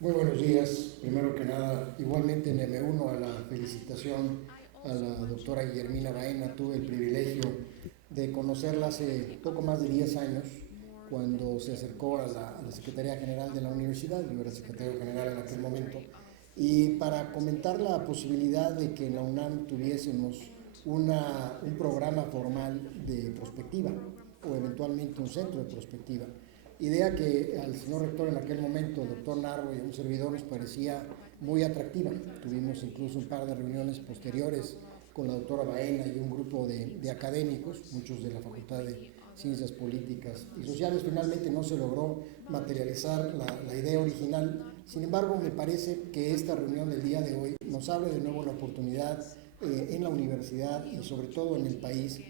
Muy buenos días. Primero que nada, igualmente me uno a la felicitación a la doctora Guillermina Baena. Tuve el privilegio de conocerla hace poco más de 10 años, cuando se acercó a la Secretaría General de la universidad. Yo era secretario general en aquel momento, y para comentar la posibilidad de que en la UNAM tuviésemos un programa formal de prospectiva, o eventualmente un centro de prospectiva. Idea que al señor rector en aquel momento, el doctor Narro, y a un servidor nos parecía muy atractiva. Tuvimos incluso un par de reuniones posteriores con la doctora Baena y un grupo de académicos, muchos de la Facultad de Ciencias Políticas y Sociales. Finalmente no se logró materializar la idea original. Sin embargo, me parece que esta reunión del día de hoy nos abre de nuevo la oportunidad en la universidad y sobre todo en el país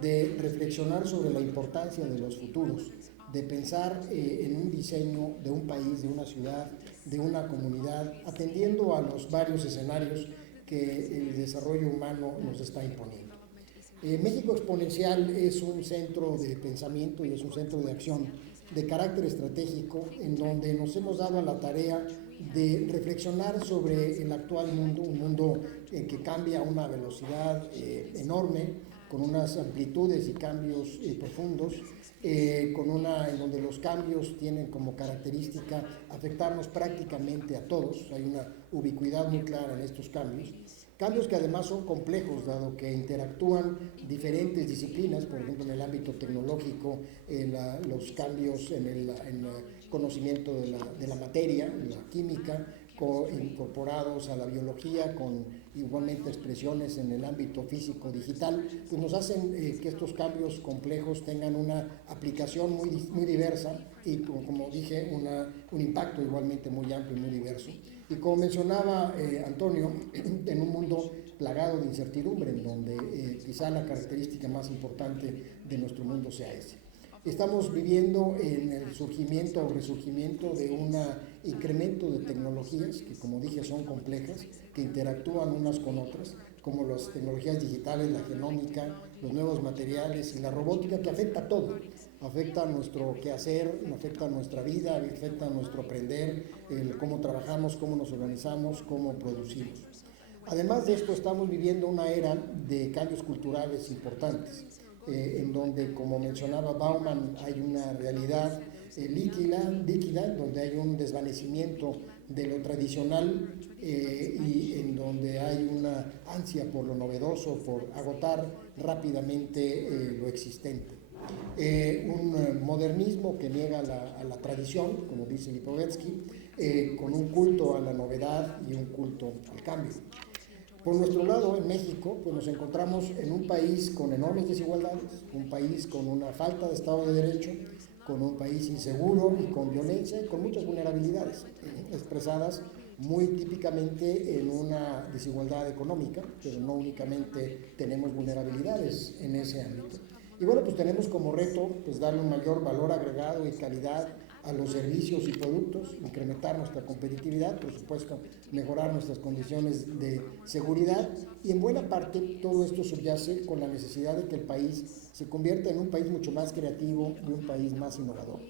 de reflexionar sobre la importancia de los futuros, de pensar en un diseño de un país, de una ciudad, de una comunidad, atendiendo a los varios escenarios que el desarrollo humano nos está imponiendo. México Exponencial es un centro de pensamiento y es un centro de acción de carácter estratégico, en donde nos hemos dado a la tarea de reflexionar sobre el actual mundo, un mundo que cambia a una velocidad enorme, con unas amplitudes y cambios profundos, en donde los cambios tienen como característica afectarnos prácticamente a todos. Hay una ubicuidad muy clara en estos cambios. Cambios que además son complejos, dado que interactúan diferentes disciplinas. Por ejemplo, en el ámbito tecnológico, los cambios en el conocimiento de la materia, la química, incorporados a la biología, con igualmente expresiones en el ámbito físico-digital, pues nos hacen que estos cambios complejos tengan una aplicación muy diversa y, como dije, un impacto igualmente muy amplio y muy diverso. Y como mencionaba Antonio, en un mundo plagado de incertidumbre, en donde quizá la característica más importante de nuestro mundo sea ese. Estamos viviendo en el surgimiento o resurgimiento de un incremento de tecnologías que, como dije, son complejas, que interactúan unas con otras, como las tecnologías digitales, la genómica, los nuevos materiales y la robótica, que afecta a todo. Afecta a nuestro quehacer, afecta a nuestra vida, afecta a nuestro aprender, cómo trabajamos, cómo nos organizamos, cómo producimos. Además de esto, estamos viviendo una era de cambios culturales importantes, en donde, como mencionaba Bauman, hay una realidad líquida, donde hay un desvanecimiento de lo tradicional, y en donde hay una ansia por lo novedoso, por agotar rápidamente lo existente. Un modernismo que niega a la tradición, como dice Lipovetsky, con un culto a la novedad y un culto al cambio. Por nuestro lado, en México, pues nos encontramos en un país con enormes desigualdades, un país con una falta de Estado de Derecho, con un país inseguro y con violencia y con muchas vulnerabilidades expresadas muy típicamente en una desigualdad económica, pero no únicamente tenemos vulnerabilidades en ese ámbito. Y bueno, pues tenemos como reto pues darle un mayor valor agregado y calidad a los servicios y productos, incrementar nuestra competitividad, por supuesto, mejorar nuestras condiciones de seguridad, y en buena parte todo esto subyace con la necesidad de que el país se convierta en un país mucho más creativo y un país más innovador.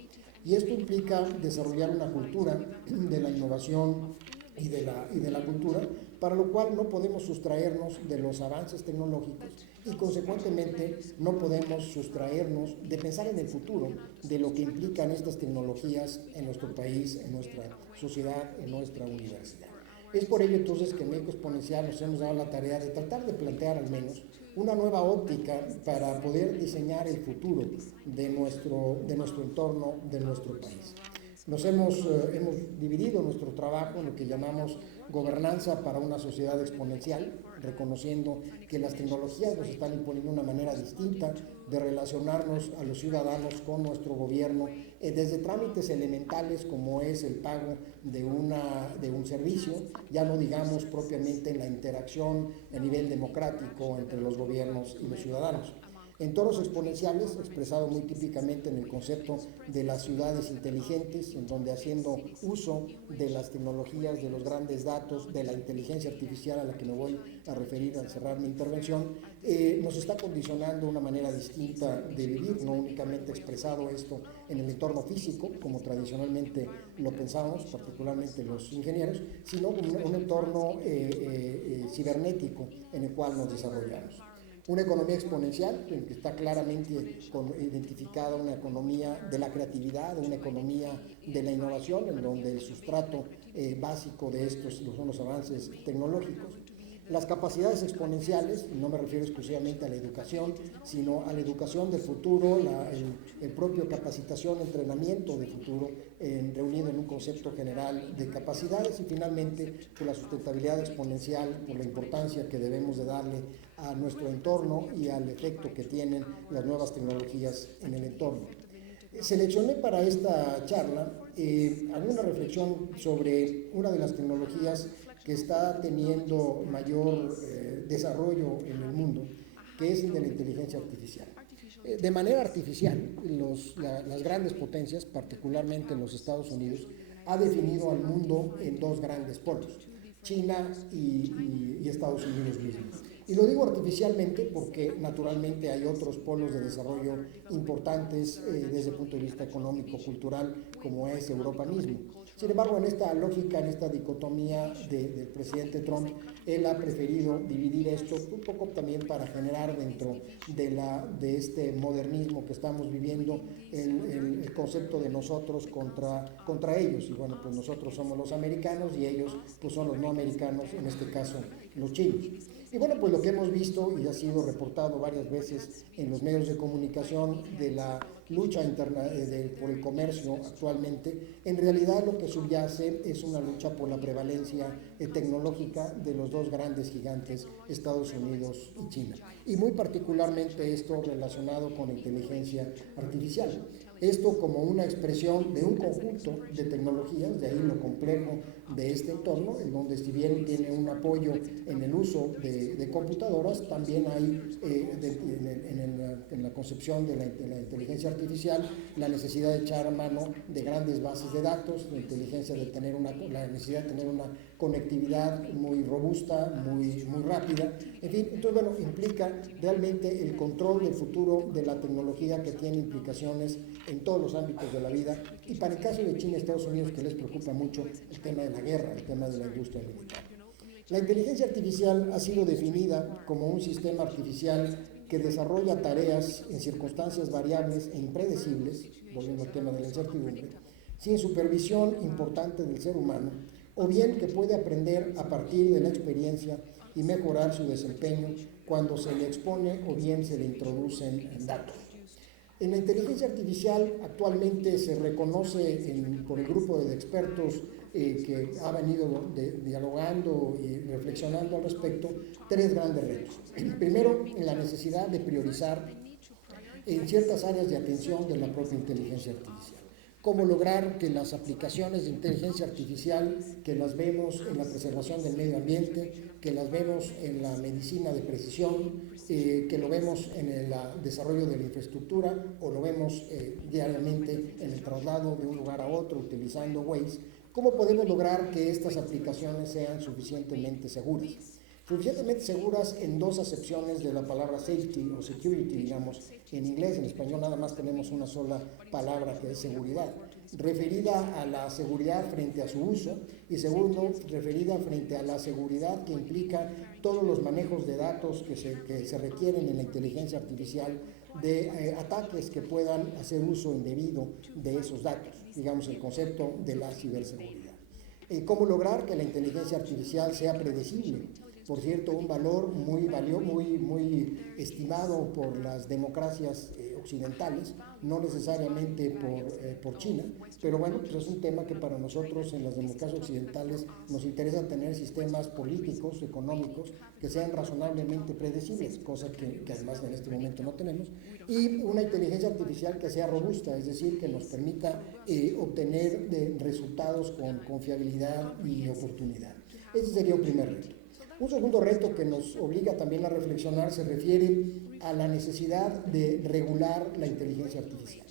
Y esto implica desarrollar una cultura de la innovación y de la cultura, para lo cual no podemos sustraernos de los avances tecnológicos y, consecuentemente, no podemos sustraernos de pensar en el futuro, de lo que implican estas tecnologías en nuestro país, en nuestra sociedad, en nuestra universidad. Es por ello entonces que en México Exponencial nos hemos dado la tarea de tratar de plantear al menos una nueva óptica para poder diseñar el futuro de nuestro entorno, de nuestro país. Hemos dividido nuestro trabajo en lo que llamamos gobernanza para una sociedad exponencial, reconociendo que las tecnologías nos están imponiendo una manera distinta de relacionarnos a los ciudadanos con nuestro gobierno, desde trámites elementales como es el pago de un servicio, ya no digamos propiamente en la interacción a nivel democrático entre los gobiernos y los ciudadanos. Entornos exponenciales, expresado muy típicamente en el concepto de las ciudades inteligentes, en donde haciendo uso de las tecnologías, de los grandes datos, de la inteligencia artificial a la que me voy a referir al cerrar mi intervención, nos está condicionando una manera distinta de vivir, no únicamente expresado esto en el entorno físico, como tradicionalmente lo pensamos, particularmente los ingenieros, sino un entorno cibernético en el cual nos desarrollamos. Una economía exponencial, en que está claramente identificada una economía de la creatividad, una economía de la innovación, en donde el sustrato básico de estos son los avances tecnológicos. Las capacidades exponenciales, no me refiero exclusivamente a la educación, sino a la educación del futuro, el propio capacitación, entrenamiento del futuro, reunido en un concepto general de capacidades, y finalmente por la sustentabilidad exponencial, por la importancia que debemos de darle a nuestro entorno y al efecto que tienen las nuevas tecnologías en el entorno. Seleccioné para esta charla alguna reflexión sobre una de las tecnologías que está teniendo mayor desarrollo en el mundo, que es el de la inteligencia artificial. De manera artificial, las grandes potencias, particularmente en los Estados Unidos, ha definido al mundo en dos grandes polos, China y Estados Unidos mismos. Y lo digo artificialmente porque naturalmente hay otros polos de desarrollo importantes desde el punto de vista económico, cultural, como es Europa mismo. Sin embargo, en esta lógica, en esta dicotomía del presidente Trump, él ha preferido dividir esto un poco también para generar dentro de este modernismo que estamos viviendo el concepto de nosotros contra ellos. Y bueno, pues nosotros somos los americanos y ellos pues son los no americanos, en este caso los chinos. Y bueno, pues lo que hemos visto y ha sido reportado varias veces en los medios de comunicación de la lucha por el comercio actualmente, en realidad lo que subyace es una lucha por la prevalencia tecnológica de los dos grandes gigantes, Estados Unidos y China. Y muy particularmente esto relacionado con inteligencia artificial. Esto como una expresión de un conjunto de tecnologías, de ahí lo complejo de este entorno, en donde si bien tiene un apoyo en el uso de computadoras, también hay en la concepción de la inteligencia artificial la necesidad de echar a mano de grandes bases de datos, la necesidad de tener una conectividad muy robusta, muy rápida, en fin, entonces bueno, implica realmente el control del futuro de la tecnología que tiene implicaciones en todos los ámbitos de la vida, y para el caso de China y Estados Unidos, que les preocupa mucho el tema de la guerra, el tema de la industria militar. La inteligencia artificial ha sido definida como un sistema artificial que desarrolla tareas en circunstancias variables e impredecibles, volviendo al tema de la incertidumbre, sin supervisión importante del ser humano, o bien que puede aprender a partir de la experiencia y mejorar su desempeño cuando se le expone o bien se le introducen datos. En la inteligencia artificial actualmente se reconoce por el grupo de expertos que ha venido dialogando y reflexionando al respecto tres grandes retos. Primero, la necesidad de priorizar en ciertas áreas de atención de la propia inteligencia artificial. Cómo lograr que las aplicaciones de inteligencia artificial, que las vemos en la preservación del medio ambiente, que las vemos en la medicina de precisión, que lo vemos en el desarrollo de la infraestructura o lo vemos diariamente en el traslado de un lugar a otro utilizando Waze, ¿cómo podemos lograr que estas aplicaciones sean suficientemente seguras? Suficientemente seguras en dos acepciones de la palabra safety o security, digamos, en inglés. En español nada más tenemos una sola palabra, que es seguridad, referida a la seguridad frente a su uso, y segundo, referida frente a la seguridad que implica todos los manejos de datos que se requieren en la inteligencia artificial, de ataques que puedan hacer uso indebido de esos datos, digamos el concepto de la ciberseguridad. ¿Cómo lograr que la inteligencia artificial sea predecible? Por cierto, un valor muy estimado por las democracias occidentales, no necesariamente por China, pero bueno, pues es un tema que para nosotros en las democracias occidentales nos interesa tener sistemas políticos, económicos, que sean razonablemente predecibles, cosa que además en este momento no tenemos, y una inteligencia artificial que sea robusta, es decir, que nos permita obtener resultados con confiabilidad y oportunidad. Ese sería un primer reto. Un segundo reto que nos obliga también a reflexionar se refiere a la necesidad de regular la inteligencia artificial.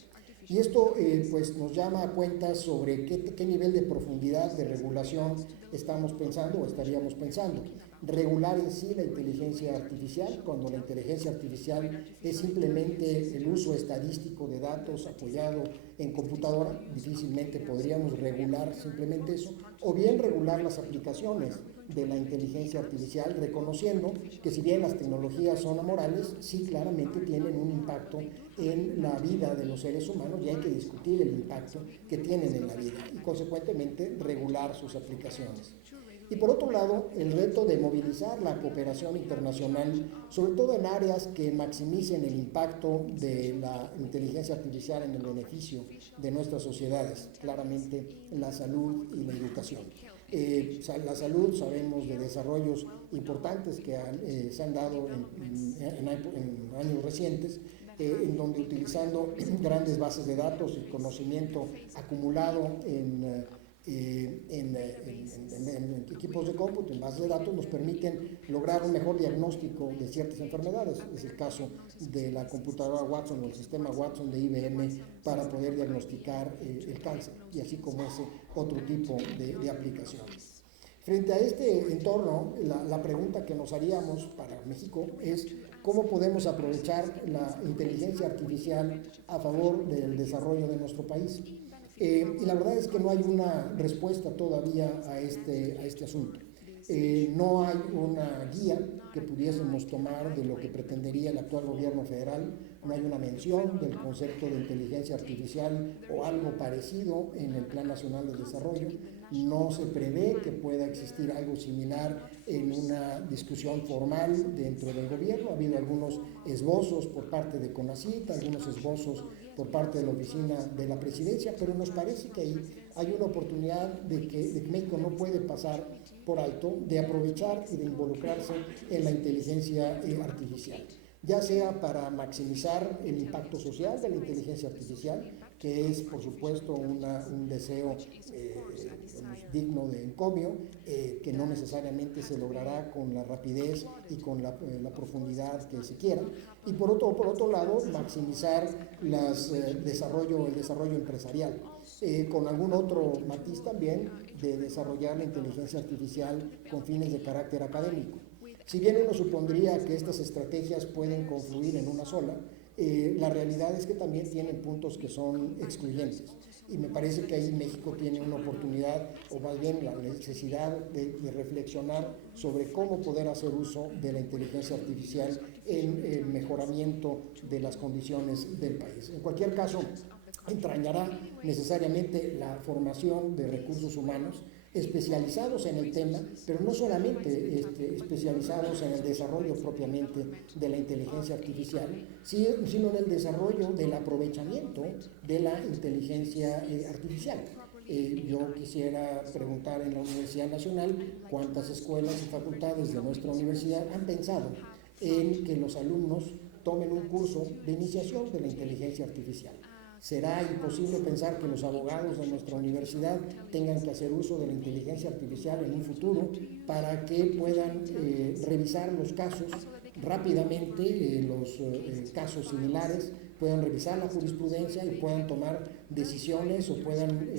Y esto pues nos llama a cuentas sobre qué nivel de profundidad de regulación estamos pensando o estaríamos pensando. Regular en sí la inteligencia artificial, cuando la inteligencia artificial es simplemente el uso estadístico de datos apoyado en computadora, difícilmente podríamos regular simplemente eso, o bien regular las aplicaciones de la inteligencia artificial, reconociendo que si bien las tecnologías son amorales, sí claramente tienen un impacto en la vida de los seres humanos y hay que discutir el impacto que tienen en la vida y consecuentemente regular sus aplicaciones. Y por otro lado, el reto de movilizar la cooperación internacional, sobre todo en áreas que maximicen el impacto de la inteligencia artificial en el beneficio de nuestras sociedades, claramente la salud y la educación. La salud, sabemos de desarrollos importantes que se han dado en años recientes, en donde utilizando grandes bases de datos y conocimiento acumulado en equipos de cómputo, en bases de datos, nos permiten lograr un mejor diagnóstico de ciertas enfermedades. Es el caso de la computadora Watson o el sistema Watson de IBM para poder diagnosticar el cáncer y así como ese otro tipo de aplicaciones. Frente a este entorno, la pregunta que nos haríamos para México es cómo podemos aprovechar la inteligencia artificial a favor del desarrollo de nuestro país. Y la verdad es que no hay una respuesta todavía a este asunto. No hay una guía que pudiésemos tomar de lo que pretendería el actual gobierno federal, no hay una mención del concepto de inteligencia artificial o algo parecido en el Plan Nacional de Desarrollo, no se prevé que pueda existir algo similar en una discusión formal dentro del gobierno. Ha habido algunos esbozos por parte de CONACYT, algunos esbozos por parte de la oficina de la presidencia, pero nos parece que ahí hay una oportunidad de que México no puede pasar por alto de aprovechar y de involucrarse en la inteligencia artificial, ya sea para maximizar el impacto social de la inteligencia artificial, que es por supuesto un deseo digno de encomio, que no necesariamente se logrará con la rapidez y con la profundidad que se quiera, y por otro lado maximizar el desarrollo empresarial, con algún otro matiz también de desarrollar la inteligencia artificial con fines de carácter académico. Si bien uno supondría que estas estrategias pueden confluir en una sola, la realidad es que también tienen puntos que son excluyentes. Y me parece que ahí México tiene una oportunidad, o más bien la necesidad de reflexionar sobre cómo poder hacer uso de la inteligencia artificial en el mejoramiento de las condiciones del país. En cualquier caso, entrañará necesariamente la formación de recursos humanos especializados en el tema, pero no solamente especializados en el desarrollo propiamente de la inteligencia artificial, sino en el desarrollo del aprovechamiento de la inteligencia artificial. Yo quisiera preguntar en la Universidad Nacional cuántas escuelas y facultades de nuestra universidad han pensado en que los alumnos tomen un curso de iniciación de la inteligencia artificial. ¿Será imposible pensar que los abogados de nuestra universidad tengan que hacer uso de la inteligencia artificial en un futuro para que puedan revisar los casos rápidamente, los casos similares, puedan revisar la jurisprudencia y puedan tomar decisiones o puedan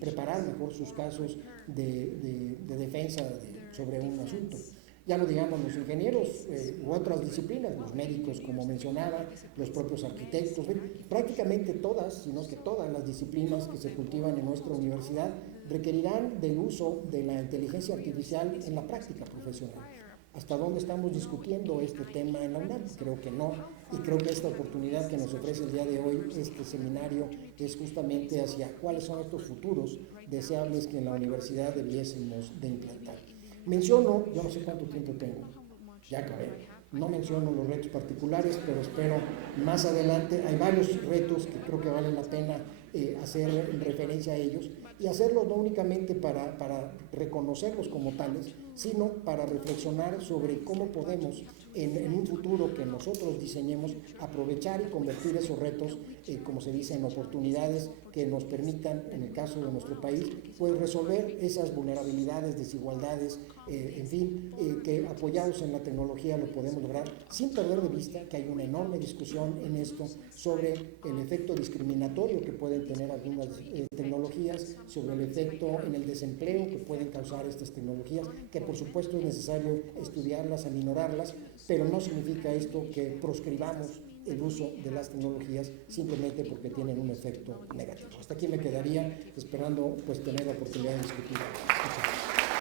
preparar mejor sus casos de defensa sobre un asunto? Ya no digamos los ingenieros u otras disciplinas, los médicos, como mencionaba, los propios arquitectos, prácticamente todas, sino que todas las disciplinas que se cultivan en nuestra universidad requerirán del uso de la inteligencia artificial en la práctica profesional. ¿Hasta dónde estamos discutiendo este tema en la UNAM? Creo que no, y creo que esta oportunidad que nos ofrece el día de hoy, este seminario, es justamente hacia cuáles son estos futuros deseables que en la universidad debiésemos de implantar. Menciono, yo no sé cuánto tiempo tengo, ya acabé, no menciono los retos particulares, pero espero más adelante, hay varios retos que creo que valen la pena hacer referencia a ellos y hacerlo no únicamente para reconocerlos como tales, sino para reflexionar sobre cómo podemos en un futuro que nosotros diseñemos aprovechar y convertir esos retos, como se dice, en oportunidades que nos permitan, en el caso de nuestro país, pues resolver esas vulnerabilidades, desigualdades, en fin, que apoyados en la tecnología lo podemos lograr, sin perder de vista que hay una enorme discusión en esto sobre el efecto discriminatorio que pueden tener algunas tecnologías, sobre el efecto en el desempleo que pueden causar estas tecnologías, que por supuesto es necesario estudiarlas, aminorarlas, pero no significa esto que proscribamos el uso de las tecnologías simplemente porque tienen un efecto negativo. Hasta aquí me quedaría esperando pues tener la oportunidad de discutir.